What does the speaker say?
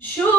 Sure.